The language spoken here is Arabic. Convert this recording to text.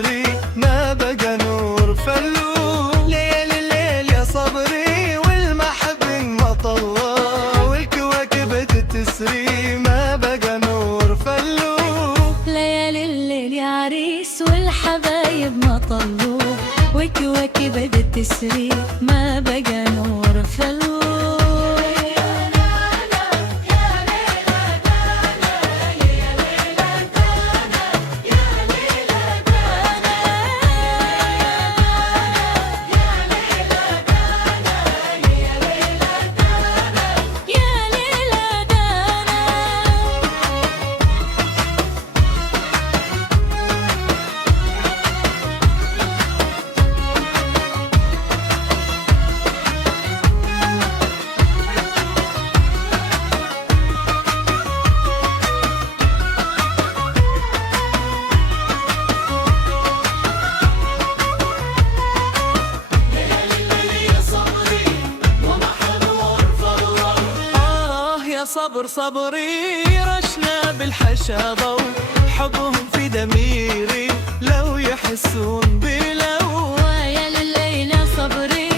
بتسري ما بقى نور فلو. ليل الليل يا صبري والمحب ما طلع، والكواكب تسري ما بقى نور فلو. ليالي الليل يا عريس والحبايب ما طلوا، وكواكب بتسري ما بقى نور فلو. يا صبر صبري رشنا بالحشا ضو، حبهم في ضميري لو يحسون بلو. يا لليل يا صبري